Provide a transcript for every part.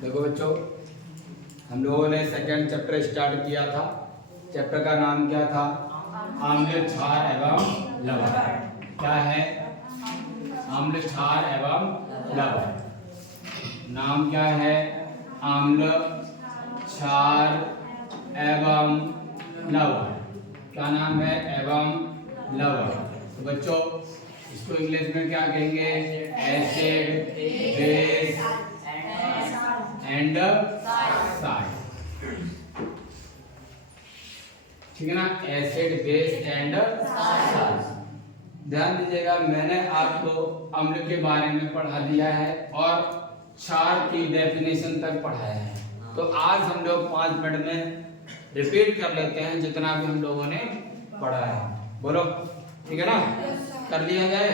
देखो बच्चों, हम लोगों ने सेकंड चैप्टर स्टार्ट किया था। चैप्टर का नाम क्या था? आम्ल, क्षार एवं लवण। क्या है? आम्ल, क्षार एवं लवण। नाम क्या है? आम्ल, क्षार एवं लवण। क्या नाम है? एवं लवण। तो बच्चों इसको इंग्लिश में क्या कहेंगे? Acid, base and salt. ठीक है ना? Acid, base and salt. ध्यान दीजिएगा, मैंने आपको अम्ल के बारे में पढ़ा दिया है और क्षार की डेफिनेशन तक पढ़ाया है। तो आज हम लोग 5 मिनट में रिपीट कर लेते हैं जितना भी हम लोगों ने पढ़ा है। बोलो, ठीक है ना? कर लिया जाए?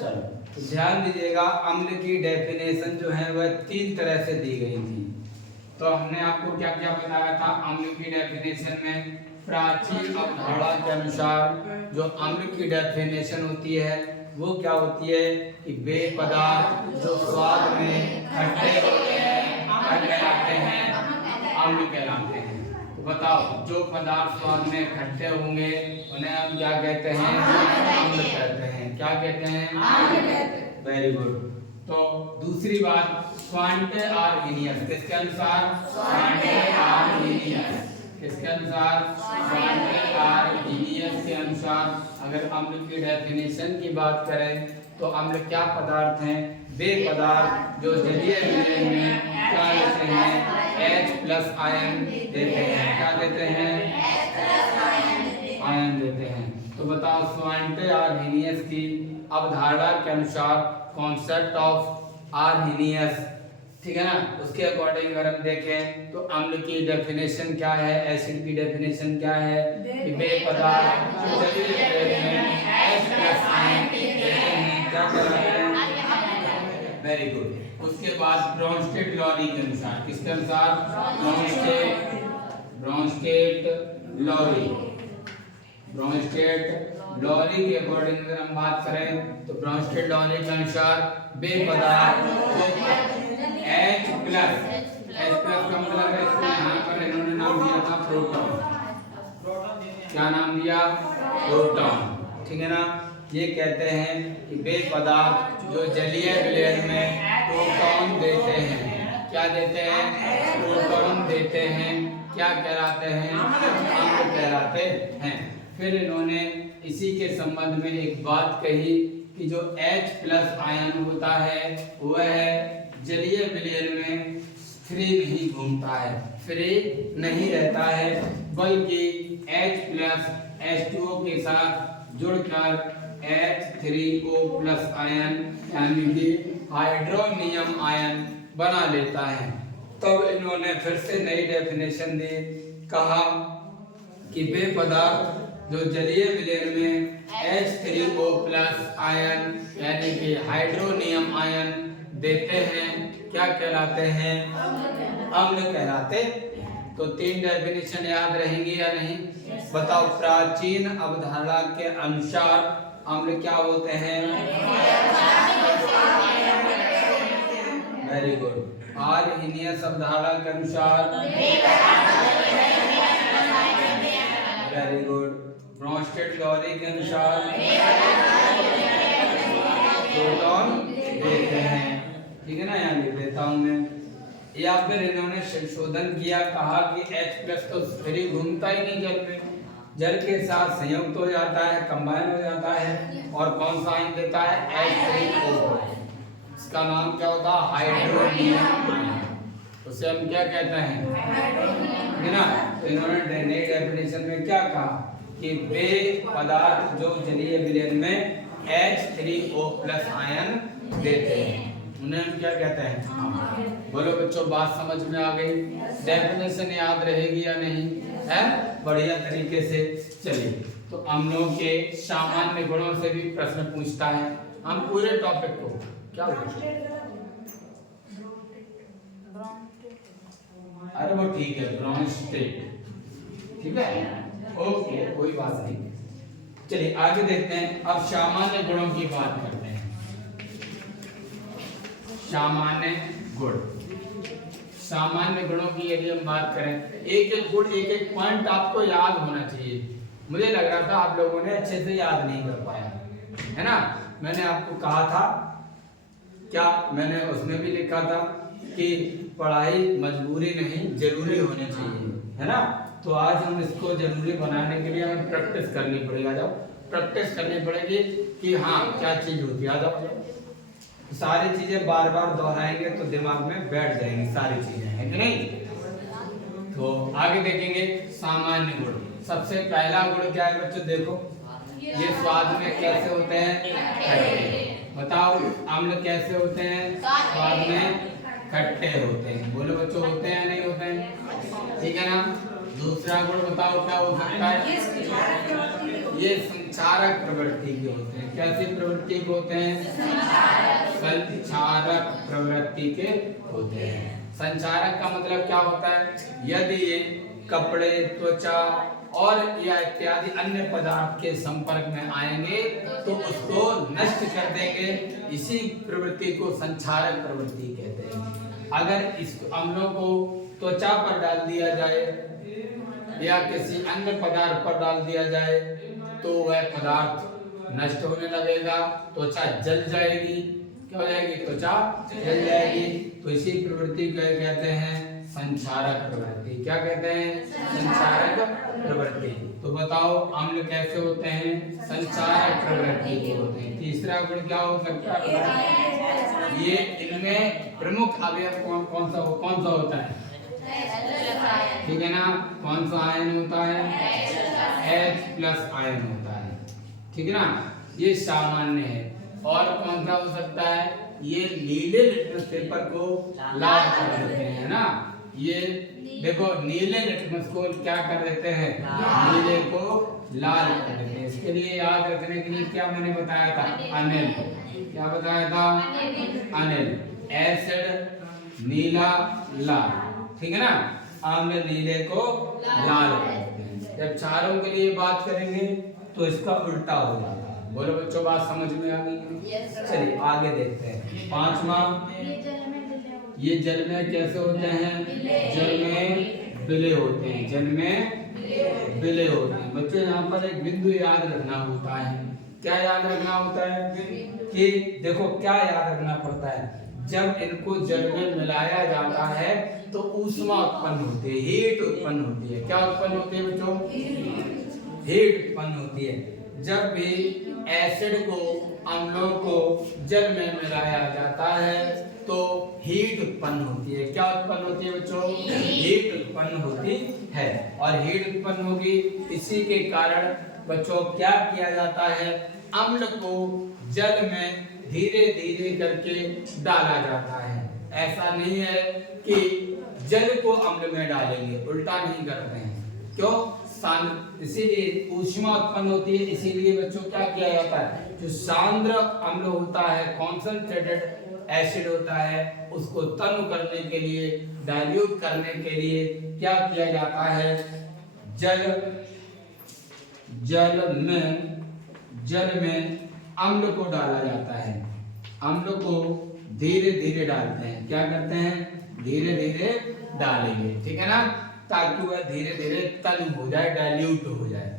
चलो, तो ध्यान दीजिएगा, अम्ल की डेफिनेशन जो है वह 3 तरह से दी गई थी। तो हमने आपको क्या क्या बताया था अम्ल की डेफिनेशन में? प्राचीन अवधारणा के अनुसार जो अम्ल की डेफिनेशन होती है वो क्या होती है कि वे पदार्थ जो स्वाद में खट्टे होते हैं कहलाते हैं, अम्ल कहलाते हैं। तो बताओ, जो पदार्थ स्वाद में खट्टे होंगे उन्हें हम क्या कहते हैं? अम्ल कहते हैं। क्या कहते हैं? Very good. तो दूसरी बात, स्वांटे आर्हीनियस किसके अनुसार? स्वांटे आर्हीनियस किसके अनुसार? स्वांटे आर्हीनियस के अनुसार अगर अम्ल की डेफिनेशन की बात करें तो अम्ल क्या पदार्थ हैं? वे पदार्थ जो जलीय विलयन में क्या देते हैं? H+ आयन देते हैं। क्या देते हैं? आयन देते हैं। तो बताओ, स्वांटे आर्हीनियस की अवधारणा के अनुसार कॉन्सेप्ट ऑफ आर्हीनियस, ठीक है ना, उसके अकॉर्डिंग अगर हम देखें तो अम्ल की डेफिनेशन क्या है? एसिड की डेफिनेशन क्या है? कि वे पदार्थ जो जलीय विलयन में H+ आयन देते हैं, क्या कहलाते हैं? Very good. उसके बाद ब्रोंस्टेड-लॉरी के अनुसार, किसके अनुसार? ब्रोंस्टेड-लॉरी के अकॉर्डिंग अगर हम बात करें तो ब्रोंस्टेड-लॉरी के अनुसार वे पदार्थ H+ का मतलब है, इसको यहाँ पर इन्होंने नाम दिया था प्रोटॉन। क्या नाम दिया? प्रोटॉन। ठीक है ना? ये कहते हैं कि वे पदार्थ जो जलीय विलयन में प्रोटॉन देते हैं, क्या देते हैं? प्रोटॉन देते हैं। क्या कहलाते हैं? अम्ल कहलाते हैं। फिर इन्होंने इसी के संबंध में एक बात कही कि जो H+ आयन होता है वह जलीय विलयन में फ्री नहीं घूमता है, फ्री नहीं रहता है, बल्कि H+ H2O के साथ जुड़कर H3O+ आयन यानी कि हाइड्रोनियम आयन बना लेता है। तब इन्होंने फिर से नई डेफिनेशन दी, कहा कि वे पदार्थ जो जलीय विलयन में H3O+ आयन यानी कि हाइड्रोनियम आयन देते हैं, क्या कहलाते हैं? अम्ल कहलाते। तो 3 डेफिनेशन याद रहेंगी या नहीं? बताओ, प्राचीन अवधारणा के अनुसार अम्ल क्या होते हैं? Very good. आर्हीनियस अवधारणा के अनुसार, वेरी गुड। ब्रोंस्टेड-लॉरी के अनुसार प्रोटॉन देते हैं। ठीक है ना? यहाँ लिख देता हूँ मैं। या फिर इन्होंने संशोधन किया, कहा कि H+ तो फ्री घूमता ही नहीं जल में, जल के साथ संयुक्त हो जाता है, कंबाइन हो जाता है, और कौन सा आयन देता है? H3O। इसका नाम क्या होता है? Hydronium ion. उसे हम क्या कहते हैं? है ना? तो इन्होंने नई डेफिनेशन में क्या कहा कि वे पदार्थ जो जलीय विलयन में H3O+ आयन देते हैं उन्हें हम क्या कहते हैं? बोलो बच्चों, बात समझ में आ गई? डेफिनेशन याद रहेगी या नहीं? है? बढ़िया तरीके से। चलिए, तो अम्लों के सामान्य गुणों से भी प्रश्न पूछता है। हम पूरे टॉपिक को क्या अरे वो ठीक है, ब्रोंस्टेड, ठीक है, ओके, कोई बात नहीं। चलिए आगे देखते हैं। अब सामान्य गुणों की बात करते हैं। सामान्य गुण, सामान्य गुणों की यदि हम बात करें, एक एक गुण एक एक पॉइंट आपको याद होना चाहिए। मुझे लग रहा था आप लोगों ने अच्छे से याद नहीं कर पाया, है ना। मैंने आपको कहा था क्या, मैंने उसमें भी लिखा था कि पढ़ाई मजबूरी नहीं जरूरी होनी चाहिए, है ना। तो आज हम इसको जरूरी बनाने के लिए हमें प्रैक्टिस करनी पड़ेगी। जाओ प्रैक्टिस करनी पड़ेगी कि हाँ क्या चीज होती है। आ जाओ, सारी चीजें बार बार दोहराएंगे तो दिमाग में बैठ जाएंगी सारी चीजें, है कि नहीं। तो आगे देखेंगे सामान्य गुण। सबसे पहला गुण क्या है बच्चों, देखो ये स्वाद में कैसे होते हैं, खट्टे। बताओ अम्ल कैसे होते हैं, स्वाद में खट्टे होते हैं। बोलो बच्चों, होते हैं नहीं होते हैं, ठीक है ना। दूसरा गुण बताओ क्या हो सकता है, ये संचारक प्रवृत्ति के होते हैं। कैसी प्रवृत्ति के होते हैं, संचारक प्रवृत्ति के होते हैं। संचारक का मतलब क्या होता है, यदि ये कपड़े, त्वचा और या इत्यादि अन्य पदार्थ के संपर्क में आएंगे तो उसको नष्ट कर देंगे। इसी प्रवृत्ति को संचारक प्रवृत्ति कहते हैं। अगर इस अम्लों को त्वचा पर डाल दिया जाए या किसी अन्य पदार्थ पर डाल दिया जाए तो वह पदार्थ नष्ट होने लगेगा, त्वचा जल जाएगी। क्या हो जाएगी, त्वचा जल जाएगी। तो इसी प्रवृत्ति को कहते हैं संचारक प्रवृत्ति। क्या कहते हैं, संचारक प्रवृत्ति। तो बताओ अम्ल कैसे होते हैं, संचारक प्रवृत्ति के होते हैं। तीसरा गुण क्या हो सकता है, ये इनमें प्रमुख अवयव कौन सा होता है, ठीक है ना। कौन सा आयन होता है, H+ आयन होता है, ठीक है ना। ये सामान्य है। और कौन सा हो सकता है, ये नीले लिटमस पेपर को लाल कर देते हैं, है ना। ये देखो नीले लिटमस को क्या कर देते हैं, नीले को लाल कर देते हैं। इसके लिए याद रखने के लिए क्या मैंने बताया था, अनिल। क्या बताया था, अनिल। एसिड नीला लाल, ठीक है ना। अम्ल नीले को लाल कर देते हैं। जब चारों के लिए बात करेंगे तो इसका उल्टा हो जाता है। बोलो बच्चों, बात समझ में आ गई। चलिए आगे देखते हैं। पांचवा, ये जल में कैसे होते हैं, जल में विलय होते हैं, जल में विलय होते हैं। बच्चों यहाँ पर एक बिंदु याद रखना होता है। क्या याद रखना होता है कि देखो क्या याद रखना पड़ता है, जब इनको जल में मिलाया जाता है तो ऊष्मा उत्पन्न होती है, हीट उत्पन्न होती है। क्या उत्पन्न होती है बच्चों, हीट उत्पन्न होती है। जब भी एसिड को, अम्लों को जल में मिलाया जाता है तो हीट उत्पन्न होती है। क्या उत्पन्न होती है बच्चों, हीट उत्पन्न होती है। और हीट उत्पन्न होगी, इसी के कारण बच्चों क्या किया जाता है, अम्ल को जल में धीरे धीरे करके डाला जाता है। ऐसा नहीं है कि जल को अम्ल में डालेंगे, उल्टा नहीं करते हैं। क्यों, इसीलिए ऊष्मा उत्पन्न होती है। इसीलिए बच्चों क्या किया जाता है, जो सांद्र अम्ल होता है, कॉन्संट्रेटेड एसिड होता है, उसको तनु करने के लिए, डाइल्यूट करने के लिए क्या किया जाता है, जल में अम्ल को डाला जाता है। अम्ल को धीरे धीरे डालते हैं। क्या करते हैं, धीरे धीरे डालेंगे, ठीक है ना, ताकि वह धीरे धीरे तनु हो जाए, डाइल्यूट हो जाए,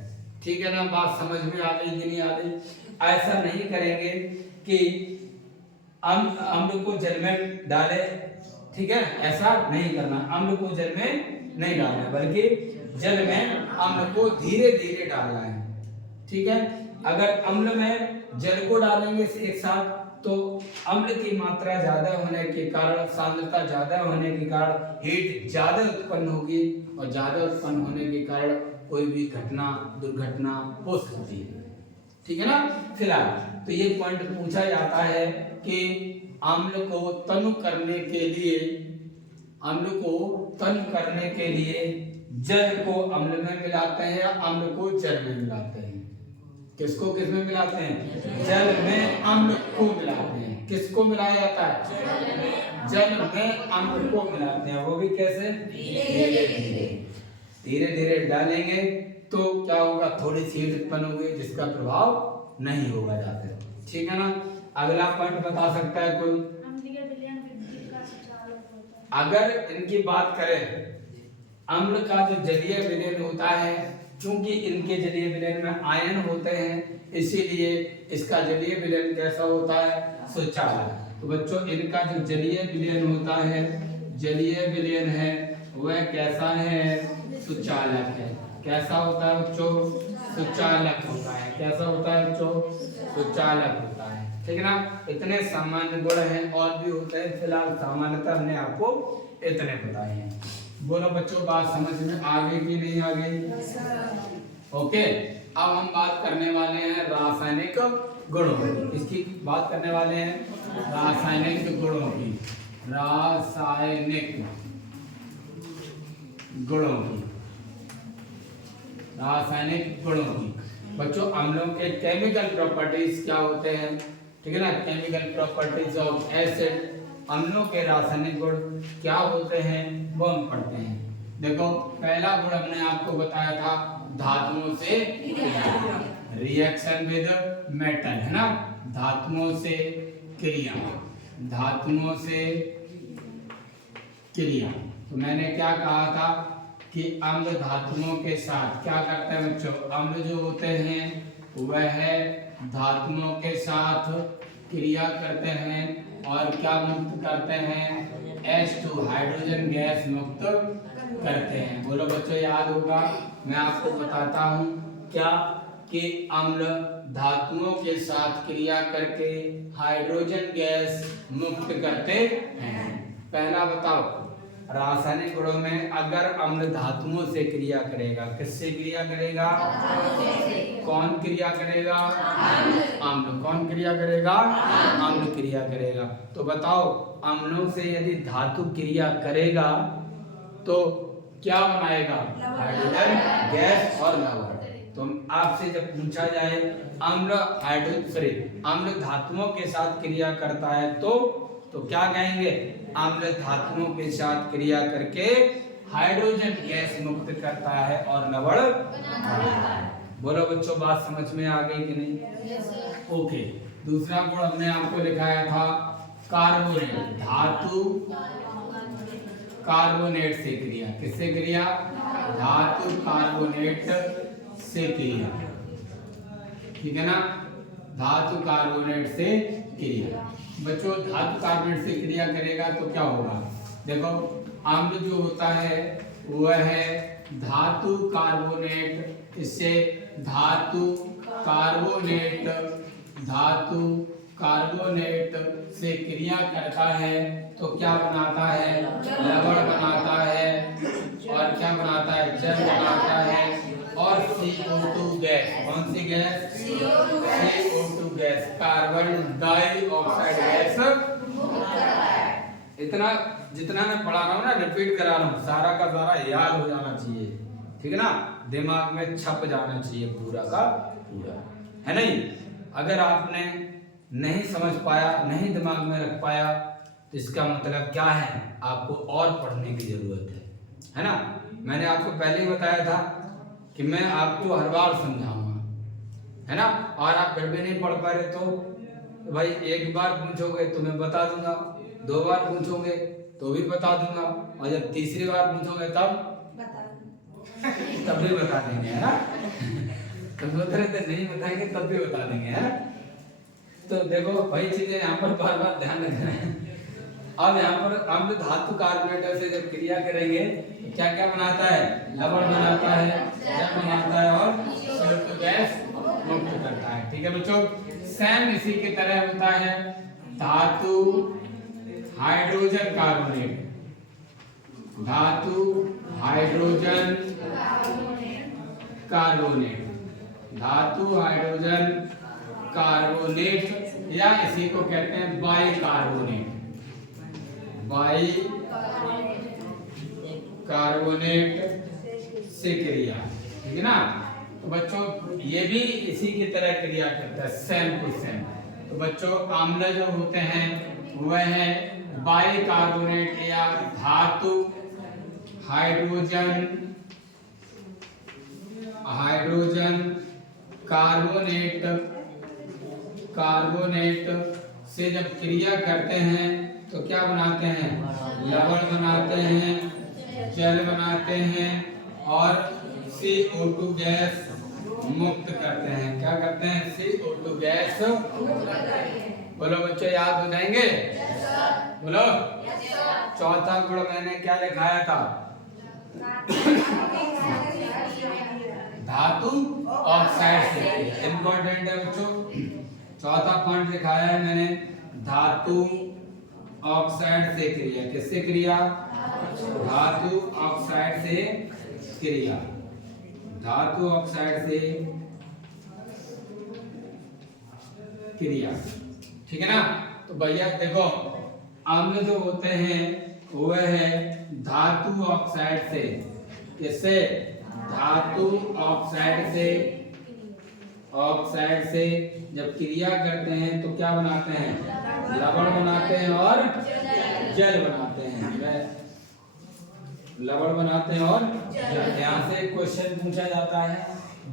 ठीक है ना। बात समझ में आ गई कि नहीं आ गई। ऐसा नहीं करेंगे कि अम्ल को जल में डाले, ठीक है, ऐसा नहीं करना। अम्ल को जल में नहीं डालना, बल्कि जल में अम्ल को धीरे धीरे डालना है, ठीक है। अगर अम्ल में जल को डालेंगे एक साथ तो अम्ल की मात्रा ज्यादा होने के कारण, सांद्रता ज्यादा होने के कारण हीट ज्यादा उत्पन्न होगी, और ज्यादा उत्पन्न होने के कारण कोई भी घटना, दुर्घटना हो सकती है, ठीक है ना। फिलहाल तो ये पॉइंट पूछा जाता है कि अम्ल को तनु करने के लिए जल को अम्ल में मिलाते हैं या अम्ल को जल में मिलाते हैं। किसको किस में मिलाते हैं, जल में अम्ल को मिलाते हैं। किसको मिलाया जाता है, जल में अम्ल को मिलाते हैं। वो भी कैसे, धीरे धीरे डालेंगे तो क्या होगा, थोड़ी सी हीट उत्पन्न होगी जिसका प्रभाव नहीं होगा जाते, ठीक है ना। अगला पॉइंट बता सकता है कोई, अगर इनकी बात करें, अम्ल का जो जलीय विलयन होता है, क्योंकि इनके जलीय विलयन में आयन होते हैं, इसीलिए इसका जलीय विलयन कैसा होता है, सुचालक। तो बच्चों इनका जो जलीय विलयन होता है, जलीय विलयन है वह कैसा है, सुचालक है। कैसा होता है बच्चों, सुचालक होता है। कैसा होता है बच्चों, सुचालक होता है। ठीक है ना, इतने सामान्य गुण हैं, और भी होते हैं, फिलहाल सामान्यतः हमने आपको इतने बताए हैं। बोलो बच्चों, बात समझ में आ गई कि नहीं आ गई? ओके, अब हम बात करने वाले हैं रासायनिक गुणों की। इसकी बात करने वाले हैं रासायनिक गुणों की, रासायनिक गुणों की, रासायनिक गुणों की। बच्चों अम्लों के केमिकल प्रॉपर्टीज क्या होते हैं, ठीक है ना, केमिकल प्रॉपर्टीज ऑफ एसिड, अम्लों के रासायनिक गुण क्या होते हैं वो हम पढ़ते हैं। देखो पहला गुण हमने आपको बताया था, धातुओं से रिएक्शन विद मेटल, है ना, धातुओं से क्रिया, धातुओं से क्रिया। तो मैंने क्या कहा था कि अम्ल धातुओं के साथ क्या करते हैं बच्चों, अम्ल जो होते हैं वह धातुओं के साथ क्रिया करते हैं और क्या मुक्त करते हैं, H2 हाइड्रोजन गैस मुक्त करते हैं। बोलो बच्चों, याद होगा, मैं आपको बताता हूँ क्या कि अम्ल धातुओं के साथ क्रिया करके हाइड्रोजन गैस मुक्त करते हैं। पहला बताओ, रासायनिक गुणों में अगर अम्ल धातुओं से क्रिया करेगा, किससे क्रिया करेगा, कौन क्रिया करेगा, अम्ल। कौन क्रिया करेगा, अम्ल क्रिया करेगा। तो बताओ अम्लों से यदि धातु क्रिया करेगा तो क्या बनाएगा, हाइड्रोजन गैस और लवण। तो आपसे जब पूछा जाए अम्ल अम्ल धातुओं के साथ क्रिया करता है तो क्या कहेंगे, अम्ल धातुओं के साथ क्रिया करके हाइड्रोजन गैस मुक्त करता है और लवण बनाता है। बोलो बच्चों, बात समझ में आ गई कि नहीं? ओके, दूसरा गुण हमने आपको लिखाया था कार्बोनेट, धातु कार्बोनेट से क्रिया, किससे क्रिया, धातु कार्बोनेट से क्रिया, ठीक है ना, धातु कार्बोनेट से क्रिया। बच्चों धातु कार्बोनेट से क्रिया करेगा तो क्या होगा, देखो अम्ल जो होता है वह है धातु कार्बोनेट, इससे धातु कार्बोनेट, धातु कार्बोनेट से क्रिया करता है तो क्या बनाता है, लवण बनाता है, और क्या बनाता है, जल बनाता है, और CO2 गैस, कौन सी gas, CO2 gas, carbon dioxide gas. इतना जितना मैं पढ़ा रहा हूँ ना, रिपीट करा रहा हूँ, सारा का सारा याद हो जाना चाहिए, ठीक है ना, दिमाग में छप जाना चाहिए पूरा का पूरा, है नहीं। अगर आपने नहीं समझ पाया, नहीं दिमाग में रख पाया, तो इसका मतलब क्या है, आपको और पढ़ने की जरूरत है ना। मैंने आपको पहले ही बताया था कि मैं आपको हर बार समझाऊंगा, है ना, और आप फिर भी नहीं पढ़ पा रहे तो भाई एक बार पूछोगे तो मैं बता दूंगा, दो बार पूछोगे तो भी बता दूंगा, और जब तीसरी बार पूछोगे तब भी बता देंगे, है ना। तो सोच रहे थे नहीं बताएंगे तब भी बता देंगे, है। तो देखो वही चीजें यहाँ पर बार बार ध्यान रखना है। अब यहाँ पर अम्ल धातु कार्बोनेट से जब क्रिया करेंगे तो क्या क्या बनाता है, लवण बनाता है, जल बनाता है, और CO2 गैस मुक्त करता है, ठीक है बच्चों। सेम इसी की तरह होता है धातु हाइड्रोजन कार्बोनेट, धातु हाइड्रोजन कार्बोनेट, धातु हाइड्रोजन कार्बोनेट, या इसी को कहते हैं बाइकार्बोनेट, बाई कार्बोनेट से क्रिया, ठीक है ना। तो बच्चों ये भी इसी की तरह क्रिया करता है, सेम टू सेम। तो बच्चों अम्ल जो होते हैं वह है बाइकार्बोनेट या धातु हाइड्रोजन कार्बोनेट से जब क्रिया करते हैं तो क्या बनाते हैं? लवण बनाते हैं, जल बनाते हैं और CO2 गैस मुक्त करते हैं। क्या करते हैं? CO2 gas. बोलो बच्चों, याद हो जाएंगे? बोलो। चौथा गुण मैंने क्या लिखाया था? धातु ऑक्साइड से। इंपॉर्टेंट है बच्चों, चौथा पॉइंट लिखाया है मैंने, धातु ऑक्साइड से क्रिया। किससे क्रिया? धातु ऑक्साइड से क्रिया। धातु ऑक्साइड से क्रिया, ठीक है ना? तो भैया देखो, अम्ल जो होते हैं वह है धातु ऑक्साइड से। किससे? धातु ऑक्साइड से। ऑक्साइड से जब क्रिया करते हैं तो क्या बनाते हैं? लवण बनाते हैं और जल बनाते हैं। लवण बनाते हैं और यहाँ से क्वेश्चन पूछा जाता है,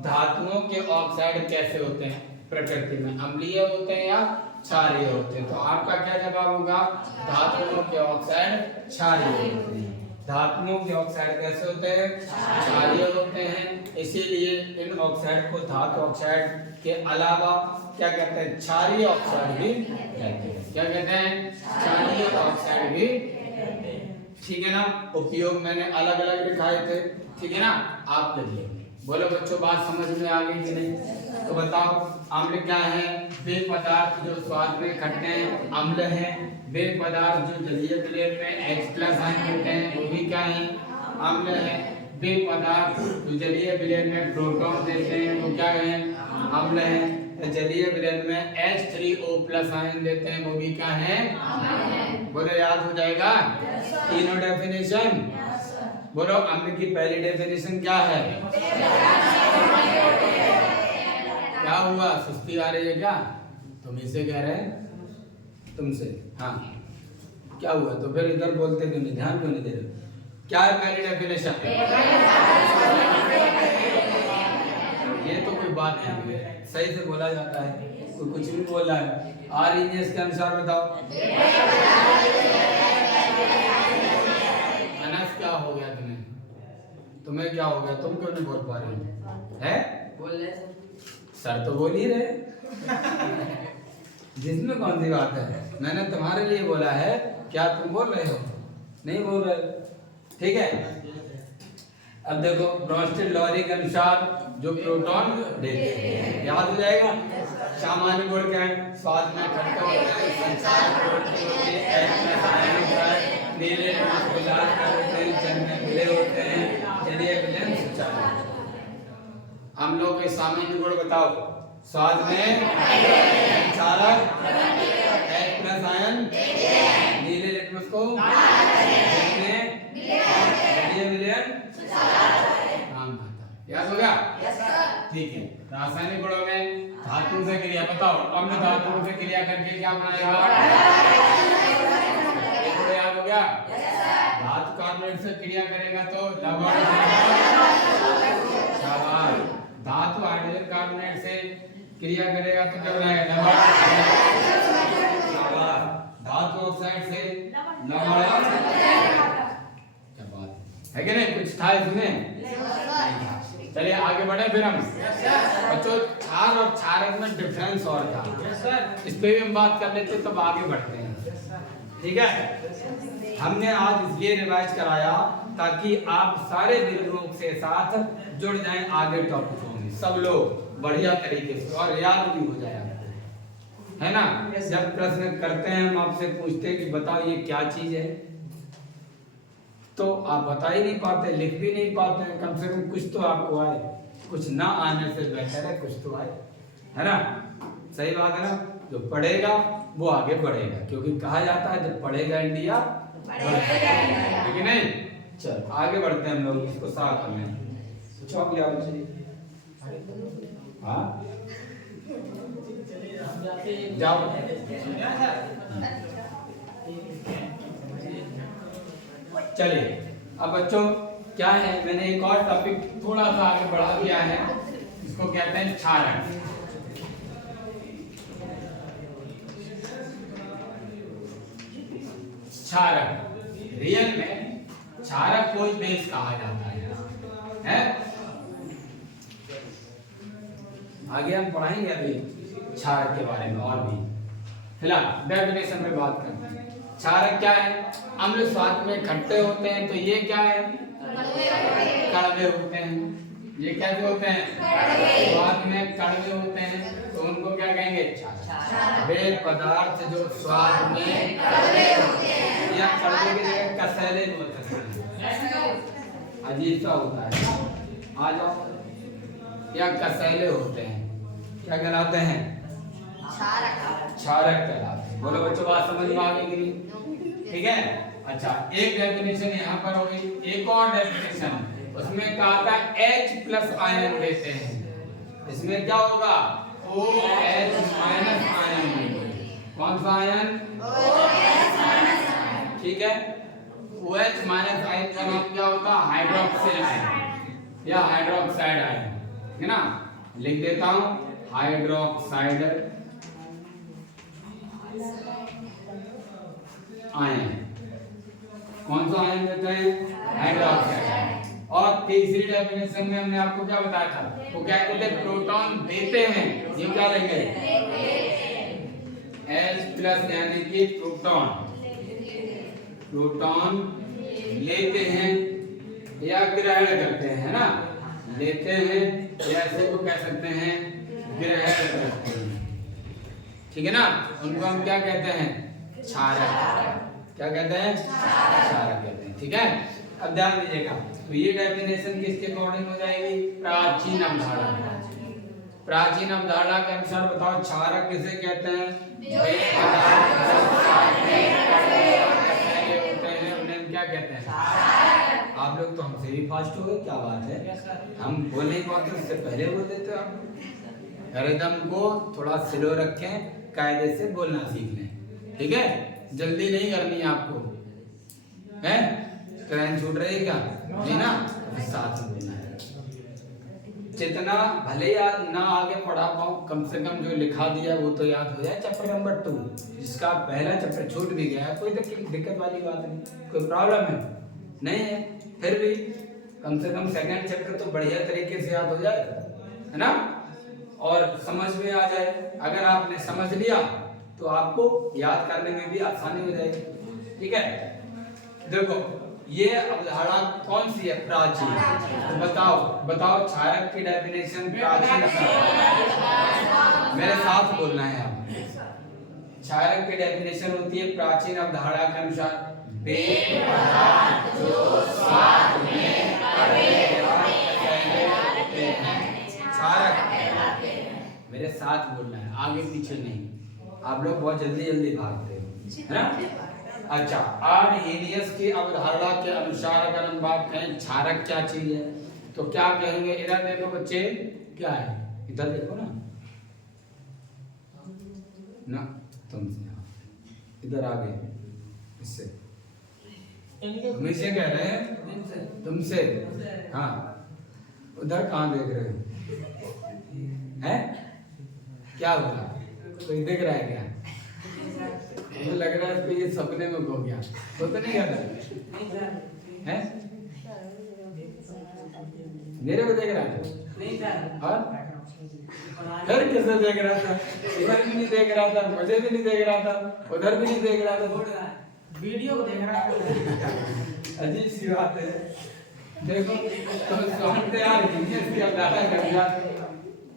धातुओं के ऑक्साइड कैसे होते हैं प्रकृति में? अम्लीय होते हैं या क्षारीय होते हैं? तो आपका क्या जवाब होगा? धातुओं के ऑक्साइड क्षारीय होते हैं। धातुओं के ऑक्साइड कैसे होते हैं? क्षारीय होते हैं। इसीलिए इन ऑक्साइड को धातु ऑक्साइड के अलावा क्या कहते हैं? क्षारीय ऑक्साइड भी कहते हैं। क्या कहते हैं? क्षारीय ऑक्साइड भी। ठीक है ना? उपयोग मैंने अलग अलग लिखाए थे, ठीक है ना? आप लिखिए। बोलो बच्चों, बात समझ में आ गई कि नहीं? तो बताओ, अम्ल क्या है? वे पदार्थ जो स्वाद में खट्टे हैं अम्ल हैं। वे पदार्थ जो जलीय विलयन में H+ आयन होते हैं वो भी क्या है? अम्ल है। वे पदार्थ जो जलीय विलयन में प्रोटॉन देते हैं वो क्या है? अम्ल है। जलीय विलयन में H3O+ आयन देते हैं वो भी क्या है? बोलो, याद हो जाएगा? तीनों डेफिनेशन बोलो। अम्ल की पहली डेफिनेशन क्या है? क्या हुआ? सुस्ती आ रही है क्या? तुम इसे कह रहे हैं? तुमसे? हाँ, क्या हुआ? तो फिर इधर बोलते क्यों नहीं? ध्यान क्यों नहीं दे रहे? क्या है पहली डेफिनेशन? ये तो कोई बात नहीं है, सही से बोला जाता है। कोई कुछ भी बोल रहा है। आरईएनएस के अनुसार बताओ। अनस क्या हो गया तुम्हें? तुम्हें क्या हो गया? तुम क्यों नहीं बोल पा रहे हो? है? बोल रहे सर तो बोल ही रहे। जिसमें कौन सी बात है? मैंने तुम्हारे लिए बोला है, क्या तुम बोल रहे हो? नहीं बोल रहे, ठीक है? अब देखो, ब्रोस्टेड लॉरी के अनुसार जो प्रोटॉन देते हैं, याद हो जाएगा। सामान्य गुण क्या है? स्वाद में खट्टा होता है, संचार होते हैं, H+ आयन होता है, नीले रंग के लाल होते हैं, जल में मिले होते हैं, जलीय विलयन सुचारू। हम लोग के सामान्य गुण बताओ। स्वाद में संचारक, H+ आयन, नीले लिटमस को जलीय विलयन नाम खाता। याद होगा? ठीक है। रासायनिक गुणों में धातु से क्रिया बताओ। अम्ल धातुओं से क्रिया करके क्या बनाएगा? याद हो गया? धातु कार्बोनेट से क्रिया करेगा तो लवण। शाबाश। धातु हाइड्रोजन कार्बोनेट से क्रिया करेगा तो क्या बनाएगा? लवण। शाबाश। धातु ऑक्साइड से लवण। क्या बात है कि नहीं? कुछ था इसमें? चलिए आगे बढ़े फिर हम। बच्चों, क्षार और क्षारक में डिफरेंस और था, इस पे भी हम बात कर लेते तब आगे बढ़ते हैं, ठीक है? हमने आज इसलिए रिवाइज कराया ताकि आप सारे बिंदुओं के साथ जुड़ जाएं, आगे टॉपिक होंगे सब लोग बढ़िया तरीके से और याद भी हो जाए, है ना? जब प्रश्न करते हैं हम आपसे पूछते हैं कि बताओ ये क्या चीज है, तो आप बता ही नहीं पाते, लिख भी नहीं पाते हैं। कम से कम कुछ तो आपको आए, कुछ ना आने से बेहतर है कुछ तो आए, है ना? सही बात है ना? जो पढ़ेगा वो आगे बढ़ेगा, क्योंकि कहा जाता है जब पढ़ेगा इंडिया बढ़ेगा, ठीक है नहीं? चल आगे बढ़ते हैं हम लोग, इसको साफ करने हैं। कुछ और क्या चाहिए? हाँ जाओ। चलिए अब बच्चों क्या है, मैंने एक और टॉपिक थोड़ा सा आगे बढ़ा दिया है, इसको कहते हैं क्षारक। क्षारक। रियल में क्षारक को बेस कहा जाता है? आगे हम पढ़ाएंगे अभी क्षारक के बारे में और भी, फिलहाल डेफिनेशन में बात करते हैं। क्षारक क्या है? अम्ल स्वाद में खट्टे होते हैं, तो ये क्या है? कड़वे होते हैं। ये कैसे होते हैं? स्वाद में कड़वे होते हैं, तो उनको क्या कहेंगे? क्षारक। वे पदार्थ जो स्वाद में कड़वे होते हैं, या कड़वे की जगह कसैले बोल सकते हैं, अजीब सा होता है, आ जाओ, या कसैले होते हैं, क्या कहलाते हैं? क्षारक कहलाते हैं। बोलो बच्चों, बात समझ में आ गई कि नहीं? ठीक है। अच्छा, एक डेफिनेशन यहाँ पर हो गई। एक और डेफिनेशन, उसमें कहा था H+ आयन देते हैं। इसमें क्या होगा? OH- ion. कौन सा आयन? ठीक है। OH- आयन का नाम क्या होता? हाइड्रोक्सिल आयन या हाइड्रोक्साइड आयन, है ना? लिख देता हूं, हाइड्रोक्साइड आयन। कौन सा आयन देते हैं? Hydroxide ion. और तीसरी डेफिनेशन में हमने आपको क्या बताया था? वो क्या कहते हैं? प्रोटॉन देते हैं। ये क्या लेंगे? H+ यानी कि प्रोटॉन लेते हैं या ग्रहण करते हैं, ना? लेते हैं या ऐसे को कह सकते हैं ग्रहण करते हैं, ठीक है ना? उनको हम क्या कहते हैं? क्षारक। क्या कहते हैं? क्षारक कहते हैं। ठीक है। अब ध्यान दीजिएगा, तो ये डेफिनेशन किसके अकॉर्डिंग हो जाएगी? प्राचीन अवधारणा। प्राचीन अवधारणा के अनुसार बताओ, क्षारक किसे कहते हैं? वे पदार्थ जो स्वाद में कड़वे होते हैं, उन्हें क्या कहते हैं? आप लोग तो हमसे भी फास्ट हो गए, क्या बात है? हम बोलने की बात उससे पहले बोल देते हो आप। हरदम को थोड़ा स्लो रखें, कायदे से बोलना सीख लें, ठीक है? जल्दी नहीं करनी है आपको, है? ट्रेन छूट रही है क्या? नहीं ना? साथ में बोलना है। जितना भले याद ना आगे पढ़ा पाऊं, कम से कम जो लिखा दिया वो तो याद हो जाए। चैप्टर नंबर 2, जिसका पहला चैप्टर छूट भी गया है, कोई दिक्कत वाली बात नहीं, कोई प्रॉब्लम है नहीं है, फिर भी कम से कम सेकंड चैप्टर तो बढ़िया तरीके से याद हो जाए, है ना? और समझ में आ जाए। अगर आपने समझ लिया तो आपको याद करने में भी आसानी हो जाएगी, ठीक है? देखो, ये अवधारणा कौन सी है? प्राचीन। तो बताओ क्षारक की डेफिनेशन प्राचीन। मेरे साथ बोलना है आप। क्षारक की डेफिनेशन होती है प्राचीन अवधारणा के अनुसार, वे पदार्थ जो स्वाद में कड़वे होते हैं, क्षारक। मेरे साथ बोलना है, आगे पीछे नहीं। आप लोग बहुत जल्दी भागते हो, है ना? अच्छा, आर्हेनियस की अवधारणा के अनुसार अगर हम बात करें क्षारक क्या चीज है, तो क्या कहेंगे? इधर देखो बच्चे, क्या है? इधर देखो ना तुमसे इधर आगे, इससे हमेशा कह रहे हैं तुमसे। हाँ, उधर कहाँ देख रहे हो? हैं? क्या हुआ? कोई देख रहा है क्या? मुझे लग रहा है ये सपने में खो गया, वो तो नहीं कहता है? मेरे को देख रहा था और फिर किसे देख रहा था? इधर भी नहीं देख रहा था, मुझे भी नहीं देख रहा था, उधर भी नहीं देख रहा था, वीडियो देख रहा था। अजीब सी बात है। देखो तो सोचते यार इसकी अवधारणा कर दिया।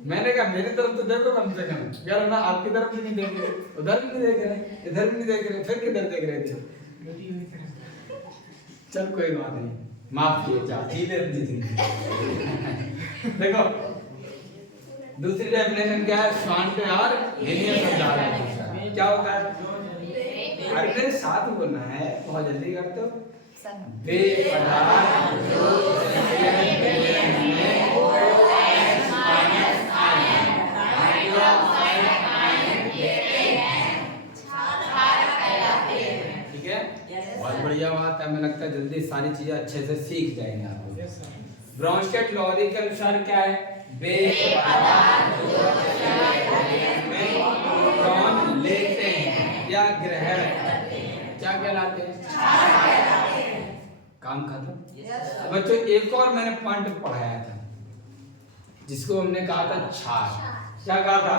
मैंने कहा मेरी तरफ तो देखो कम से कम, यार ना आपकी तरफ भी नहीं देख रहे, उधर भी नहीं देख रहे, इधर भी नहीं देख रहे, फिर किधर देख रहे थे? चल कोई बात नहीं, माफ किए जा, देखो दूसरी डेफिनेशन क्या है? स्वांत यार क्या होता है? अरे मेरे साथ बोलना है, बहुत जल्दी करते हो। वे पदार्थ जो ठीक है, बहुत बढ़िया बात है। हमें लगता है जल्दी सारी चीजें अच्छे से सीख जाएंगे आप लोग। ब्रॉन्स्टेड लॉरी के अनुसार क्या है? वे पदार्थ जो प्रोटॉन लेते हैं या ग्रहण करते हैं, क्या कहलाते हैं? काम खत्म। बच्चों एक और मैंने पॉइंट पढ़ाया था जिसको हमने कहा था क्षार। क्या कहा था?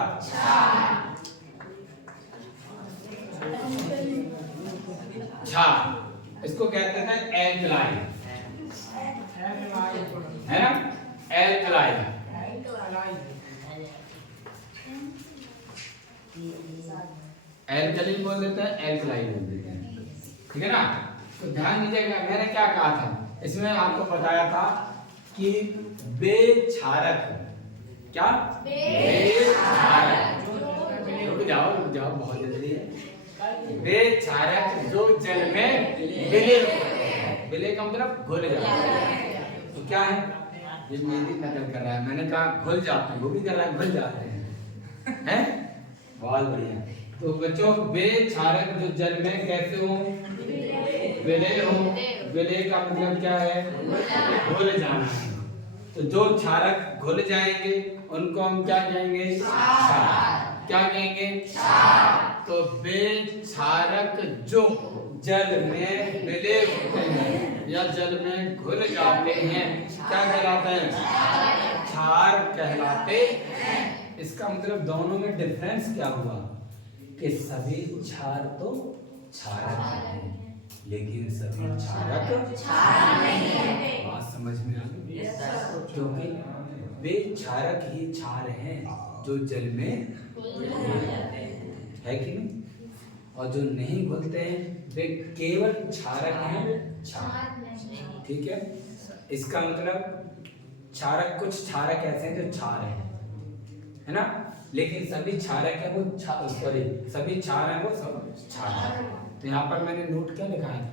क्षार। इसको कहते हैं एल्कलाइन, है ना? एल्कलाइन। एल्कलीन बोल देते हैं, एल्कलाइन बोल देते हैं, ठीक है ना? तो ध्यान दीजिएगा, मैंने क्या कहा था इसमें, आपको बताया था कि बेक्षारक, क्या बेक्षारक, रुक जाओ बहुत जल्दी है। बेक्षारक जो जल में विलीन होते हैं, विलय का मतलब घुल जाता है। तो क्या है? ये मेरी नकल कर रहा है, मैंने कहा घुल जाते हैं, वो भी कर रहा है घुल जाते हैं, हैं? बहुत बढ़िया। तो बच्चों बेक्षारक जो जल में कैसे हो? विलय हो। विलय का मतलब क्या है? घुल जाना है। तो जो क्षारक घुल जाएंगे उनको हम क्या कहेंगे? क्षार। क्या कहेंगे? क्षार। तो बेक्षारक जो जल में विलय होते हैं या जल में घुल जाते हैं क्या कहलाते हैं? क्षार कहलाते हैं। इसका मतलब दोनों में डिफरेंस क्या हुआ कि सभी क्षार तो क्षारक हैं लेकिन सभी क्षारक क्षार नहीं है। बात समझ में आ गई? क्योंकि वे क्षारक ही क्षार हैं जो जल में है कि नहीं, और जो नहीं घुलते हैं वे केवल क्षारक हैं, क्षार। ठीक है, इसका मतलब क्षारक, कुछ क्षारक ऐसे हैं जो क्षार हैं, है ना, लेकिन सभी क्षारक है वो सॉरी सभी क्षार हैं वो सब क्षार। तो यहाँ पर मैंने नोट क्या लिखा है?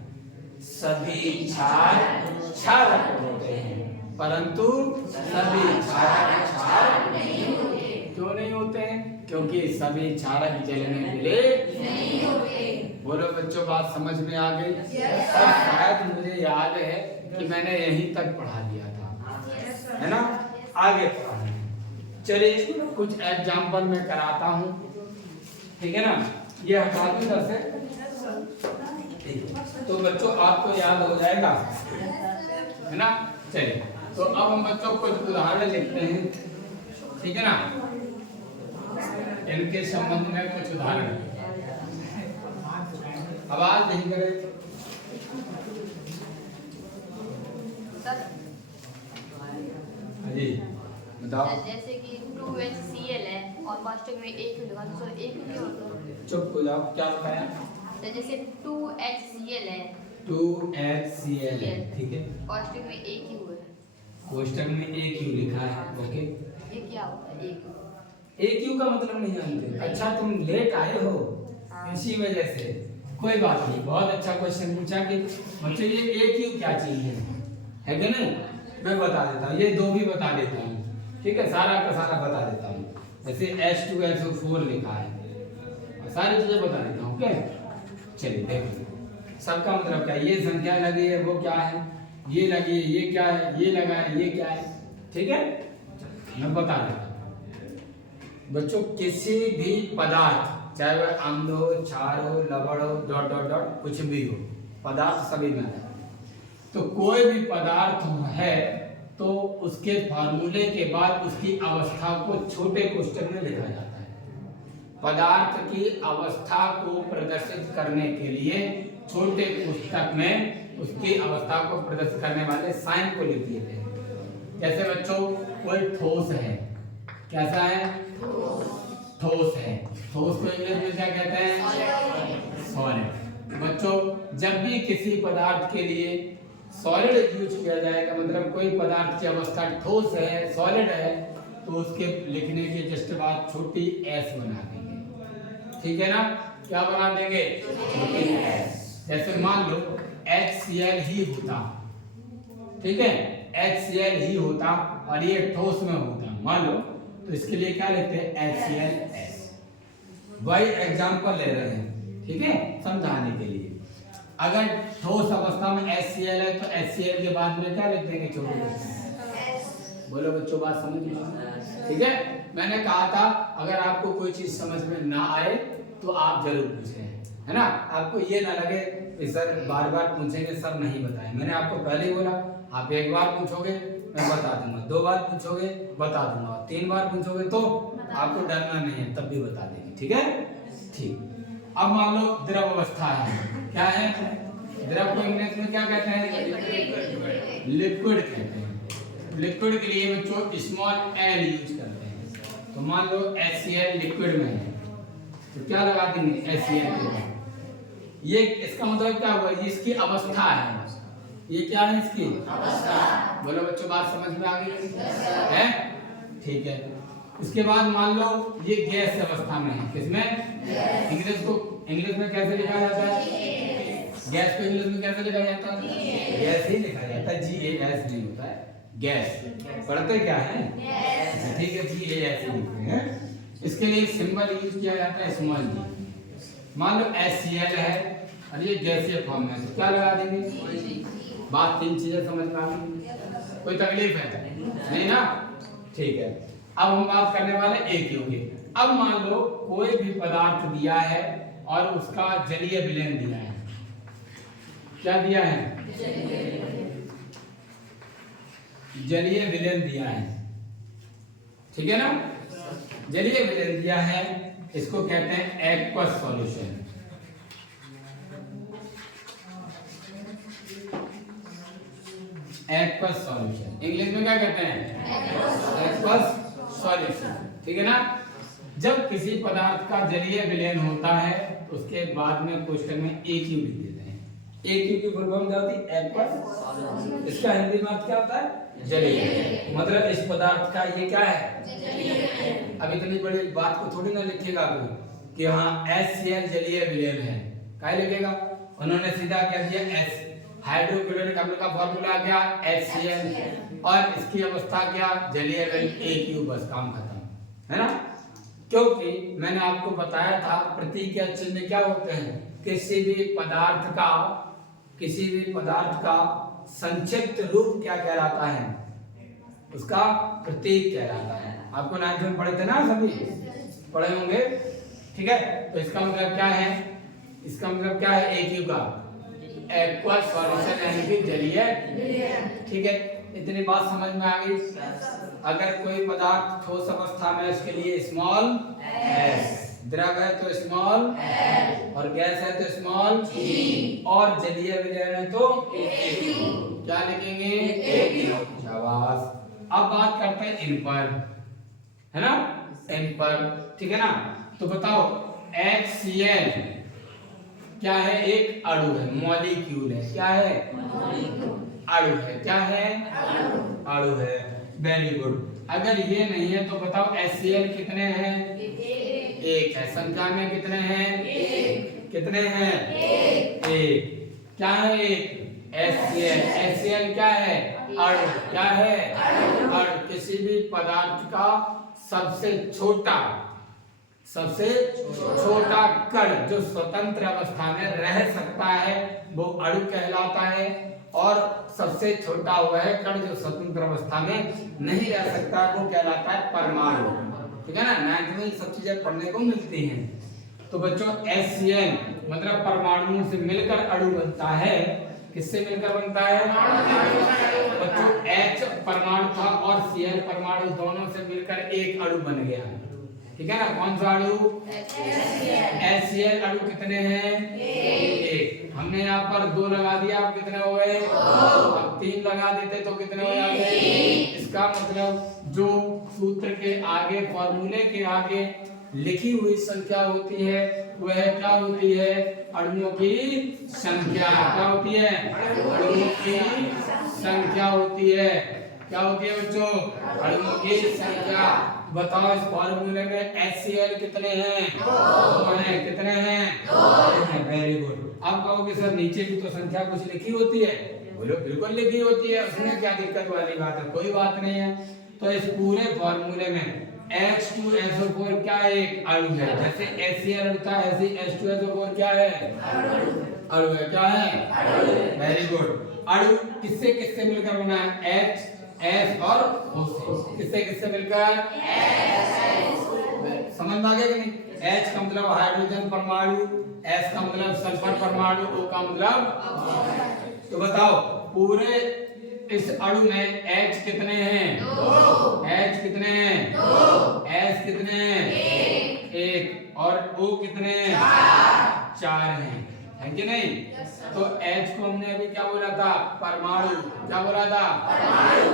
सभी क्षार क्षारक होते हैं परंतु सभी क्षारक क्षार नहीं होते। क्यों नहीं होते हैं? क्योंकि सभी क्षारक जल में मिले नहीं होते। बोलो बच्चों, बात समझ में आ गई? और शायद मुझे याद है कि मैंने यहीं तक पढ़ा दिया था, है ना? आगे पढ़ाना। चलिए कुछ एग्जाम्पल मैं कराता हूँ, ठीक है ना? ये हटा दूं इधर से, तो बच्चों आपको याद हो जाएगा, है ना? चलिए तो अब हम बच्चों कुछ उदाहरण लिखते हैं, ठीक है ना? इनके संबंध में कुछ उदाहरण। आवाज नहीं करे जी, बताओ। जैसे कि 2HCl है और कास्टिक में एक लगा तो एक क्या होता है? चुप हो जाओ, क्या बताया? तो जैसे 2HCl है, 2HCl है, ठीक है, कास्टिक में एक ही है, कोष्टक में एक यू लिखा है, ओके। ये क्या होता है? एक यू का मतलब नहीं जानते? अच्छा तुम लेट आए हो इसी वजह से, कोई बात नहीं, बहुत अच्छा क्वेश्चन पूछा कि बच्चों ये एक यू क्या चीज है कि नहीं? मैं बता देता हूँ, ये दो भी बता देता हूँ, ठीक है, सारा का सारा बता देता हूँ। जैसे H2SO4 लिखा है, सारी चीजें बता देता हूँ, ओके। चलिए देखो सबका मतलब क्या, ये संख्या लगी है वो क्या है, ये लगी है ये क्या है, ये लगा है ये क्या है, ठीक है, मैं बता देता हूँ। बच्चों किसी भी पदार्थ, चाहे वह अम्ल हो, क्षार हो, लवण हो, डॉट डॉट डॉट कुछ भी हो, पदार्थ सभी में है। तो कोई भी पदार्थ है तो उसके फार्मूले के बाद उसकी अवस्था को छोटे कोष्टक में लिखा जाता है। पदार्थ की अवस्था को प्रदर्शित करने के लिए छोटे कोष्टक में उसकी अवस्था को प्रदर्शित करने वाले साइन को लिख दिए थे। जैसे बच्चों कोई ठोस है, कैसा है? ठोस है। ठोस को इंग्लिश में क्या कहते हैं? सॉलिड। बच्चों जब भी किसी पदार्थ के लिए सॉलिड यूज किया जाएगा, मतलब कोई पदार्थ की अवस्था ठोस है, सॉलिड है, तो उसके लिखने के जस्ट बाद छोटी एस बना देंगे, ठीक है ना? क्या बना देंगे? छोटी एस। जैसे मान लो HCl ही होता, ठीक है, HCl ही होता और ये ठोस में होता, मान लो, तो इसके लिए क्या लिखते हैं? HClS। वही एग्जाम्पल ले रहे हैं, ठीक है, समझाने के लिए। अगर ठोस अवस्था में HCl है तो HCl के बाद में क्या लिख देंगे? छोटे। बोलो बच्चों, बात समझ में? ठीक है, मैंने कहा था अगर आपको कोई चीज समझ में ना आए तो आप जरूर पूछें, है ना। आपको ये ना लगे कि सर बार बार पूछेंगे सर नहीं बताए, मैंने आपको पहले ही बोला आप एक बार पूछोगे मैं बता दूंगा, 2 बार पूछोगे बता दूंगा, 3 बार पूछोगे तो आपको डरना नहीं है, तब भी बता देंगे, ठीक है। ठीक, अब मान लो द्रव अवस्था है, क्या है द्रव को इंग्लिश में क्या कहते हैं, लिक्विड कहते हैं। लिक्विड के लिए बच्चों स्मॉल एल यूज करते हैं। तो मान लो HCl लिक्विड में है तो क्या लगा देंगे HCl। ये इसका मतलब क्या हुआ, ये इसकी अवस्था है, ये क्या है इसकी अवस्था। बोलो बच्चों बात समझ में आ गई है, ठीक है। इसके बाद मान लो ये गैस अवस्था में है, किसमें, इंग्लिश में कैसे लिखा जाता है, गैस को इंग्लिश में कैसे लिखा जाता है, गैस ही लिखा जाता है, GAS नहीं होता है गैस, पढ़ते क्या है, ठीक है GAS ही लिखते हैं। इसके लिए सिंबल यूज किया जाता है स्मॉल g। मान लो HCl है और ये गैसीय फॉर्म में है तो क्या लगा देंगे, बात 3 चीजें समझ में आ गई, कोई तकलीफ है नहीं ना, ठीक है। अब हम बात करने वाले AQ की। अब मान लो कोई भी पदार्थ दिया है और उसका जलीय विलयन दिया है, क्या दिया है, जलीय विलयन दिया है, ठीक है ना। जलीय विलयन दिया है, इसको कहते हैं aqueous solution. Aqueous solution English में क्या कहते हैं, एक्वस सॉल्यूशन, ठीक है ना। जब किसी पदार्थ का जलीय विलयन होता है उसके बाद में क्वेश्चन में AQ लिख देते हैं। AQ की फुल फॉर्म क्या होती है, एक्वस, इसका हिंदी में क्या होता है, जलीय, मतलब इस पदार्थ का ये क्या है। अब इतनी बड़ी बात को थोड़ी ना लिखेगा कोई कि हाँ HCl जलीय विलयन है, क्या लिखेगा, उन्होंने सीधा कह दिया S, हाइड्रोक्लोरिक अम्ल का फॉर्मूला क्या HCl और इसकी अवस्था क्या जलीय विलयन AQ, बस काम खत्म, है ना। क्योंकि मैंने आपको बताया था प्रतीक या चिन्ह क्या होते हैं, किसी भी पदार्थ का संक्षिप्त रूप क्या कहलाता है, उसका प्रतीक कहलाता है। आपको 9th में पढ़े थे ना, सभी पढ़े होंगे, ठीक है। तो इसका मतलब क्या है, इसका मतलब क्या है AQ का एक्वस सॉल्यूशन यानी कि जलीय, ठीक है। इतनी बात समझ में आ गई। अगर कोई पदार्थ ठोस अवस्था में उसके लिए स्मॉल s, द्रव है तो स्मॉल l, और गैस है तो स्मॉल g, और जलीय विलयन है तो AQ, क्या लिखेंगे AQ, शाबाश। अब बात करते हैं इन पर, है ना, इन पर, ठीक है ना। तो बताओ HCl क्या है, एक अणु है, मॉलिक्यूल है, क्या है, अणु है, क्या है, अणु है, वेरी गुड। अगर ये नहीं है तो बताओ HCl कितने हैं, एक है, संख्या में कितने हैं, कितने हैं, एक, क्या है एक, HCl क्या है, अणु, क्या है, अणु। किसी भी पदार्थ का सबसे छोटा कण जो स्वतंत्र अवस्था में रह सकता है वो अणु कहलाता है, और सबसे छोटा हुआ है कण जो स्वतंत्र अवस्था में नहीं रह सकता वो कहलाता है परमाणु, ठीक है ना। 9th में ये सब चीजें पढ़ने को मिलती हैं। तो बच्चों HCl मतलब परमाणुओं से मिलकर अणु बनता है, किससे मिलकर बनता है, बच्चों H परमाणु था और Cl परमाणु दोनों से मिलकर एक अणु बन गया, ठीक है ना। कौन सा अणु, HCl अणु कितने हैं, एक, हमने यहाँ पर 2 लगा दिया, अब कितने हो गए, अब 3 लगा देते तो कितने हो जाते। इसका मतलब जो सूत्र के आगे, फॉर्मूले के आगे लिखी हुई संख्या होती है वह क्या होती है, अणुओं की संख्या, क्या होती है, अणुओं की संख्या होती है, क्या होती है बच्चों, अणुओं की संख्या। बताओ इस फॉर्मूले में HCl कितने हैं, 2 हैं, कितने हैं, 2 हैं, वेरी गुड। अब कहोगे सर नीचे भी तो संख्या कुछ लिखी होती है, बोलो बिल्कुल लिखी होती है, उसमें क्या दिक्कत वाली बात है, कोई बात नहीं है। तो इस पूरे फॉर्मूले में H2SO4 क्या एक अणु है, जैसे HCl अणु था ऐसे H2SO4 क्या है, अणु है, क्या है, वेरी गुड। अणु किससे किससे मिलकर बना है, H, S और O से, किससे किससे मिलकर, समझ में आ गया कि नहीं। H का मतलब हाइड्रोजन परमाणु, S का मतलब सल्फर परमाणु, O का मतलब। तो बताओ पूरे इस अणु में H कितने हैं? 2। H कितने हैं? 2। S कितने हैं? 1। और O कितने हैं? 4 हैं, है कि नहीं? तो H को हमने अभी क्या बोला था? परमाणु। क्या बोला था? परमाणु।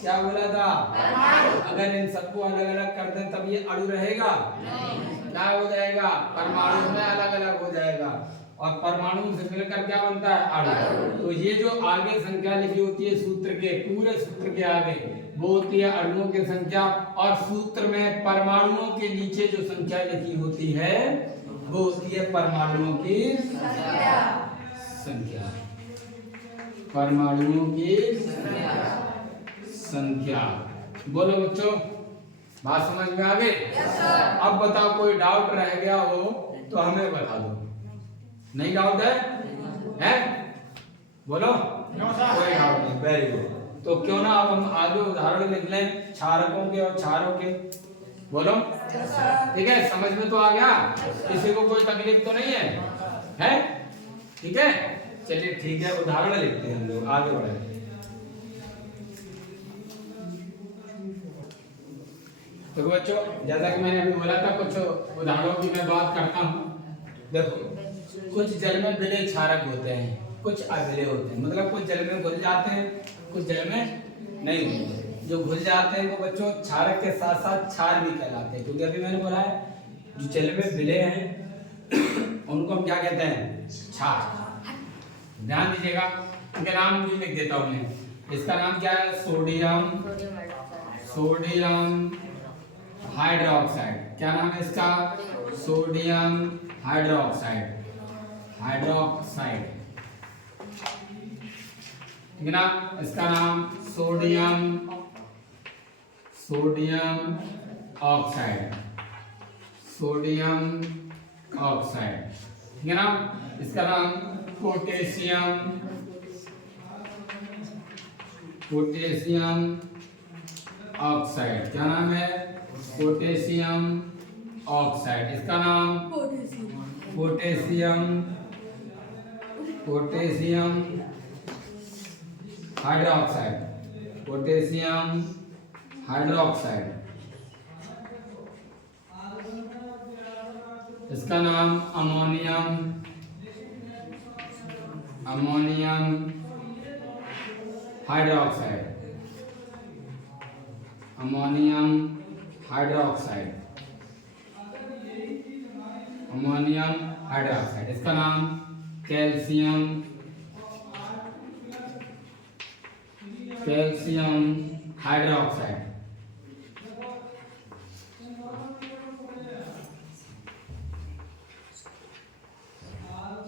क्या बोला था? परमाणु। अगर इन सबको अलग अलग कर दें तब ये अणु रहेगा? नहीं। क्या हो जाएगा? परमाणु में अलग अलग हो जाएगा, और परमाणु से मिलकर क्या बनता है? अणु। तो ये जो आगे संख्या लिखी होती है सूत्र के, पूरे सूत्र के आगे, वो होती है अणुओं की संख्या, और सूत्र में परमाणुओं के नीचे जो संख्या लिखी होती है वो होती है परमाणुओं की संख्या। परमाणुओं की संख्या। बोलो बच्चों, बात समझ में आ गई? अब बताओ कोई डाउट रह गया हो तो हमें बता दो। नहीं डाउट है? है? बोलो। कोई डाउट नहीं, वेरी गुड। तो क्यों ना अब हम आगे उदाहरण लिख लें क्षारकों के और क्षारों के। बोलो। ठीक है, समझ में तो आ गया? किसी को कोई तकलीफ तो नहीं है? है? ठीक है, चलिए ठीक है, उदाहरण लिखते हैं हम लोग, आगे बढ़े। तो बच्चों जैसा कि मैंने अभी बोला था, कुछ उदाहरणों की मैं बात करता हूँ। देखो, कुछ जल में विलेय क्षारक होते हैं, कुछ अविलेय होते हैं, मतलब कुछ जल में घुल जाते हैं, कुछ जल में नहीं घुलते। जो घुल जाते हैं वो बच्चों क्षारक के साथ साथ क्षार भी कहलाते हैं, क्योंकि अभी मैंने बोला है जो जल में विलेय हैं उनको हम क्या कहते हैं? क्षार। ध्यान दीजिएगा, इनके नाम भी लिख देता हूँ मैं। इसका नाम क्या है? सोडियम। Sodium hydroxide. क्या नाम है इसका? Sodium hydroxide. हाइड्रोक्साइड, ठीक है ना? इसका नाम sodium, sodium oxide. Sodium oxide, ठीक है ना? इसका नाम पोटेशियम, पोटेशियम ऑक्साइड। क्या नाम है? Potassium oxide. इसका नाम potassium, potassium hydroxide. Potassium hydroxide. इसका नाम ammonium, ammonium hydroxide. Ammonium hydroxide, ammonium hydroxide. इसका नाम calcium, calcium hydroxide.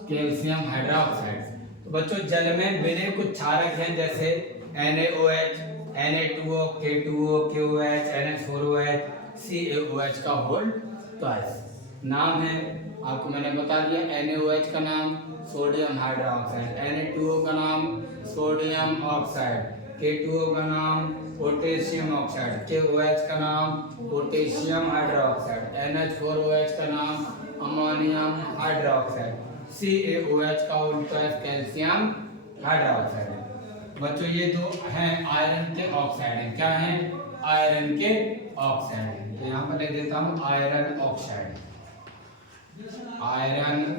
Calcium hydroxide. तो बच्चों जल में विलेय कुछ क्षारक हैं, जैसे NaOH, Na2O, K2O, KOH, NH4OH, CaOH का होल ट्वाइस। नाम है आपको मैंने बता दिया। NaOH का नाम सोडियम हाइड्रोक्साइड, Na2O का नाम सोडियम ऑक्साइड, K2O का नाम पोटेशियम ऑक्साइड, KOH का नाम पोटेशियम हाइड्रोक्साइड, NH4OH का नाम अमोनियम हाइड्रोक्साइड, CaOH का उल्टा कैल्शियम हाइड्रोक्साइड। बच्चों ये दो हैं आयरन के ऑक्साइड हैं। क्या हैं? आयरन के ऑक्साइड हैं। तो यहाँ पर लिख देता हूँ आयरन ऑक्साइड, आयरन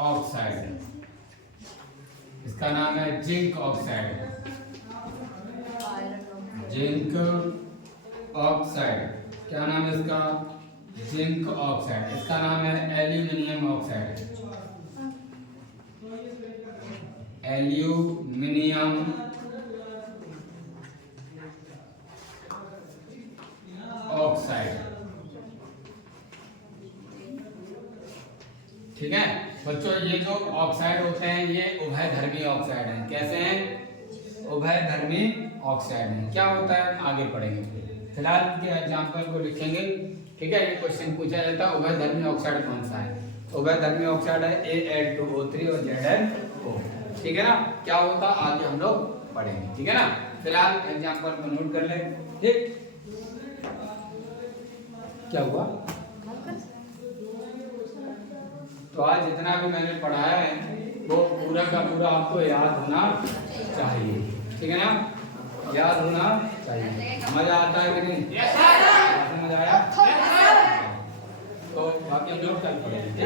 ऑक्साइड। इसका नाम है जिंक ऑक्साइड, जिंक ऑक्साइड। क्या नाम है इसका? Zinc oxide. इसका नाम है एल्यूमिनियम ऑक्साइड, एल्यूमिनियम ऑक्साइड। ठीक है बच्चों, ये जो ऑक्साइड होते हैं ये उभयधर्मी ऑक्साइड हैं। कैसे हैं? उभयधर्मी ऑक्साइड हैं। क्या होता है आगे पढ़ेंगे, फिलहाल के एग्जांपल को लिखेंगे। ठीक है, ये क्वेश्चन पूछा जाता है उभयधर्मी ऑक्साइड कौन सा है? उभयधर्मी ऑक्साइड है Al2O3 और ZnO। ठीक है ना? क्या होता आगे हम लोग पढ़ेंगे। ठीक है ना? फिलहाल एग्जांपल को नोट कर ले। ठीक, क्या हुआ? तो आज जितना भी मैंने पढ़ाया है वो पूरा का पूरा आपको याद होना चाहिए, ठीक है ना? याद होना चाहिए। मजा आता है कि नहीं? मजा आया? तो बाकी हम लोग कल पढ़ेंगे।